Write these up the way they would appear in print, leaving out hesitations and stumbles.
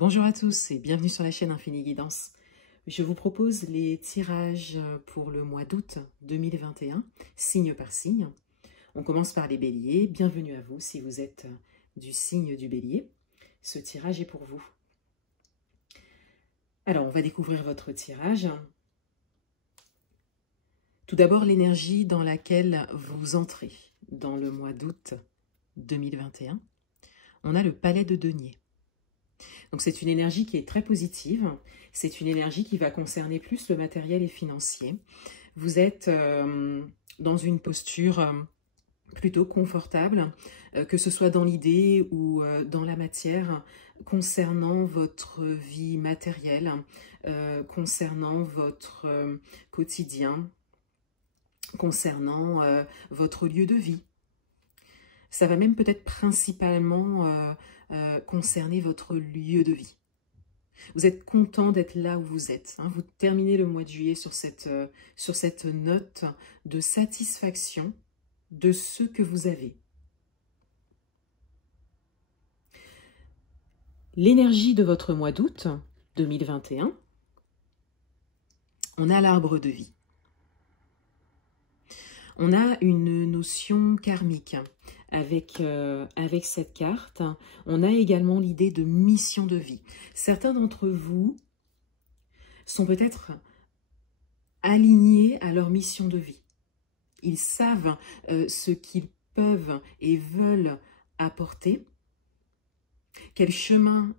Bonjour à tous et bienvenue sur la chaîne Infini Guidance. Je vous propose les tirages pour le mois d'août 2021, signe par signe. On commence par les béliers. Bienvenue à vous si vous êtes du signe du bélier. Ce tirage est pour vous. Alors, on va découvrir votre tirage. Tout d'abord, l'énergie dans laquelle vous entrez dans le mois d'août 2021. On a le palais de denier. Donc c'est une énergie qui est très positive, c'est une énergie qui va concerner plus le matériel et financier. Vous êtes dans une posture plutôt confortable, que ce soit dans l'idée ou dans la matière, concernant votre vie matérielle, concernant votre quotidien, concernant votre lieu de vie. Ça va même peut-être principalement concerner votre lieu de vie. Vous êtes content d'être là où vous êtes. Hein. Vous terminez le mois de juillet sur cette note de satisfaction de ce que vous avez. L'énergie de votre mois d'août 2021, on a l'arbre de vie. On a une notion karmique avec cette carte. On a également l'idée de mission de vie. Certains d'entre vous sont peut-être alignés à leur mission de vie. Ils savent ce qu'ils peuvent et veulent apporter, quel chemin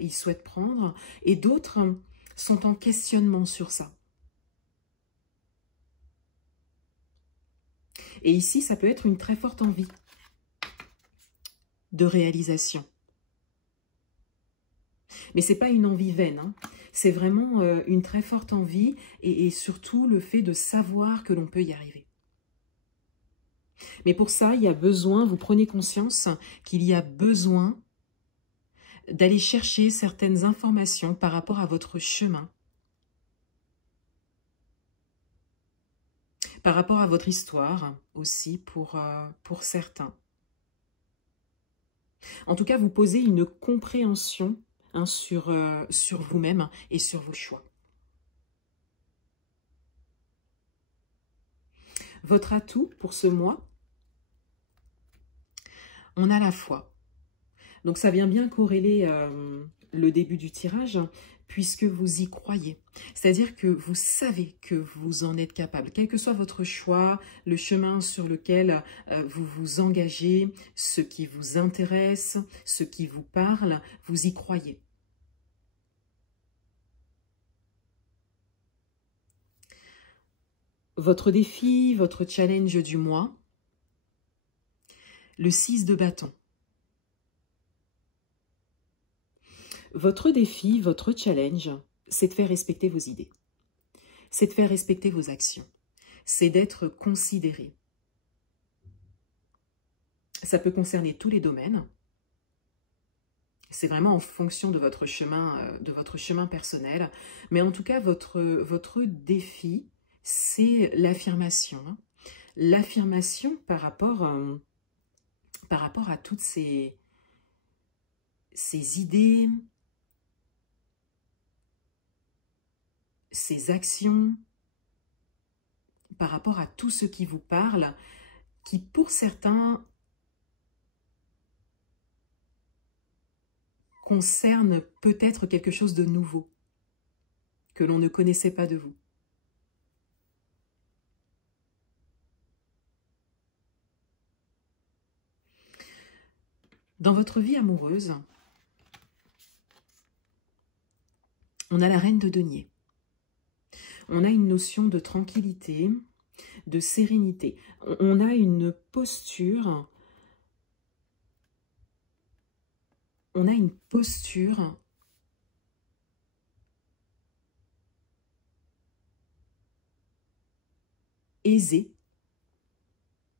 ils souhaitent prendre, et d'autres sont en questionnement sur ça. Et ici, ça peut être une très forte envie de réalisation. Mais ce n'est pas une envie vaine, hein. C'est vraiment une très forte envie et surtout le fait de savoir que l'on peut y arriver. Mais pour ça, il y a besoin, vous prenez conscience qu'il y a besoin d'aller chercher certaines informations par rapport à votre chemin, par rapport à votre histoire aussi pour certains. En tout cas, vous posez une compréhension sur vous-même et sur vos choix. Votre atout pour ce mois, on a la foi. Donc ça vient bien corréler le début du tirage, puisque vous y croyez. C'est-à-dire que vous savez que vous en êtes capable. Quel que soit votre choix, le chemin sur lequel vous vous engagez, ce qui vous intéresse, ce qui vous parle, vous y croyez. Votre défi, votre challenge du mois, le 6 de bâton. Votre défi, votre challenge, c'est de faire respecter vos idées. C'est de faire respecter vos actions. C'est d'être considéré. Ça peut concerner tous les domaines. C'est vraiment en fonction de votre chemin personnel. Mais en tout cas, votre défi, c'est l'affirmation. L'affirmation par rapport à toutes ces idées, ces actions, par rapport à tout ce qui vous parle, qui pour certains concerne peut-être quelque chose de nouveau, que l'on ne connaissait pas de vous. Dans votre vie amoureuse, on a la reine de denier. On a une notion de tranquillité, de sérénité. On a une posture, aisée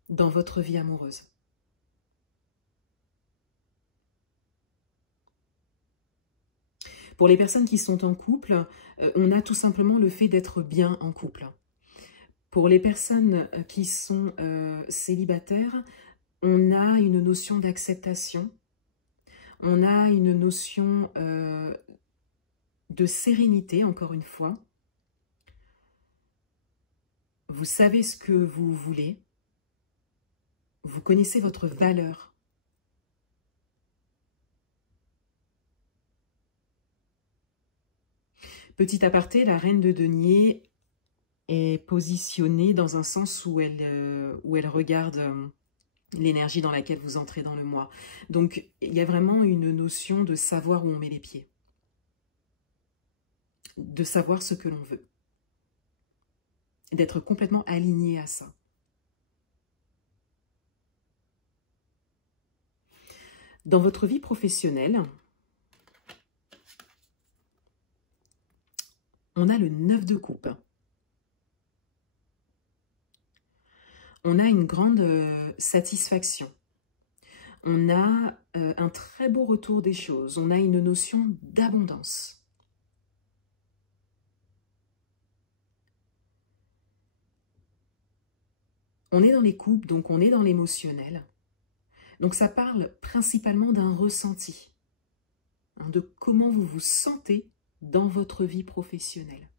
dans votre vie amoureuse. Pour les personnes qui sont en couple, on a tout simplement le fait d'être bien en couple. Pour les personnes qui sont célibataires, on a une notion d'acceptation. On a une notion de sérénité, encore une fois. Vous savez ce que vous voulez. Vous connaissez votre valeur. Petit aparté, la reine de denier est positionnée dans un sens où elle regarde l'énergie dans laquelle vous entrez dans le mois. Donc, il y a vraiment une notion de savoir où on met les pieds. De savoir ce que l'on veut. D'être complètement aligné à ça. Dans votre vie professionnelle, on a le 9 de coupe. On a une grande satisfaction. On a un très beau retour des choses. On a une notion d'abondance. On est dans les coupes, donc on est dans l'émotionnel. Donc ça parle principalement d'un ressenti, hein, de comment vous vous sentez dans votre vie professionnelle.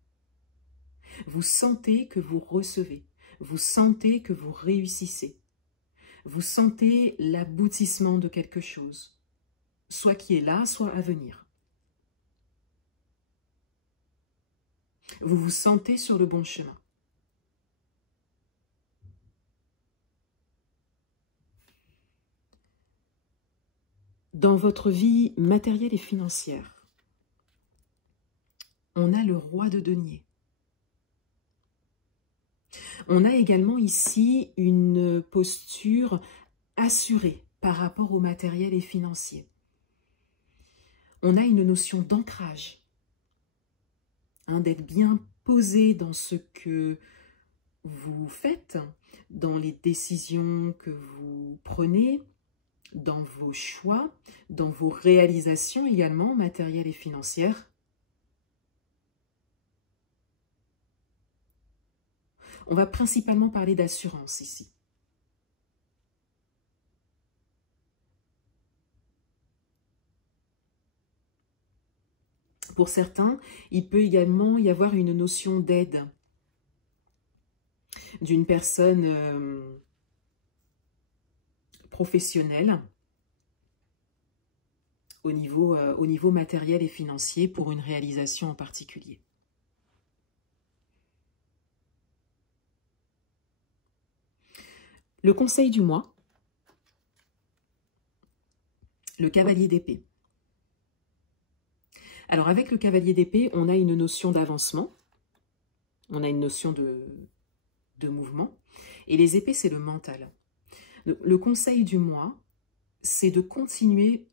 Vous sentez que vous recevez, vous sentez que vous réussissez, vous sentez l'aboutissement de quelque chose, soit qui est là, soit à venir. Vous vous sentez sur le bon chemin. Dans votre vie matérielle et financière, on a le roi de denier. On a également ici une posture assurée par rapport au matériel et financier. On a une notion d'ancrage, hein, d'être bien posé dans ce que vous faites, dans les décisions que vous prenez, dans vos choix, dans vos réalisations également, matérielles et financières. On va principalement parler d'assurance ici. Pour certains, il peut également y avoir une notion d'aide d'une personne professionnelle au niveau matériel et financier pour une réalisation en particulier. Le conseil du mois, le cavalier d'épée. Alors avec le cavalier d'épée, on a une notion d'avancement, on a une notion de mouvement, et les épées, c'est le mental. Le conseil du mois, c'est de continuer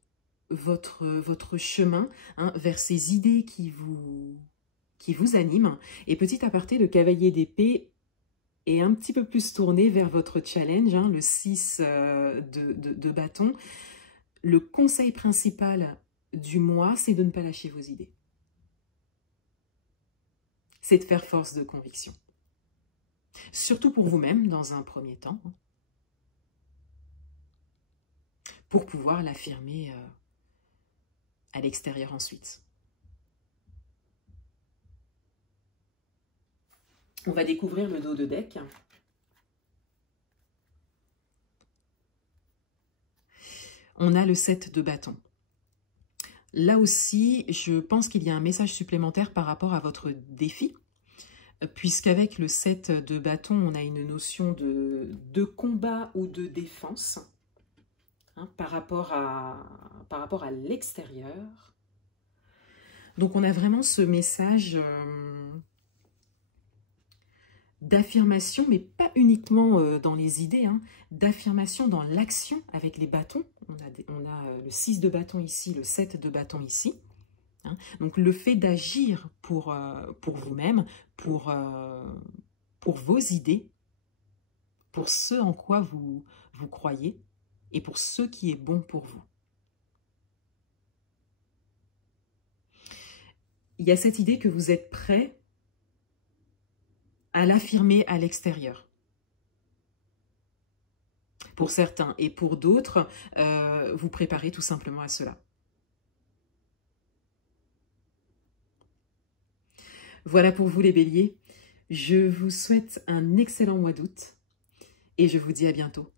votre chemin, hein, vers ces idées qui vous animent. Et petit aparté, le cavalier d'épée est un petit peu plus tourné vers votre challenge, hein, le 6 de bâton. Le conseil principal du mois, c'est de ne pas lâcher vos idées. C'est de faire force de conviction. Surtout pour vous-même, dans un premier temps, hein, pour pouvoir l'affirmer à l'extérieur ensuite. On va découvrir le dos de deck. On a le 7 de bâton. Là aussi, je pense qu'il y a un message supplémentaire par rapport à votre défi, puisqu'avec le 7 de bâton, on a une notion de combat ou de défense, hein, par rapport à l'extérieur. Donc on a vraiment ce message d'affirmation, mais pas uniquement dans les idées, hein, d'affirmation dans l'action avec les bâtons. On a le 6 de bâton ici, le 7 de bâton ici. Hein. Donc le fait d'agir pour vous-même, pour vos idées, pour ce en quoi vous croyez et pour ce qui est bon pour vous. Il y a cette idée que vous êtes prêt à l'affirmer à l'extérieur. Pour certains, et pour d'autres, vous préparez tout simplement à cela. Voilà pour vous les béliers. Je vous souhaite un excellent mois d'août et je vous dis à bientôt.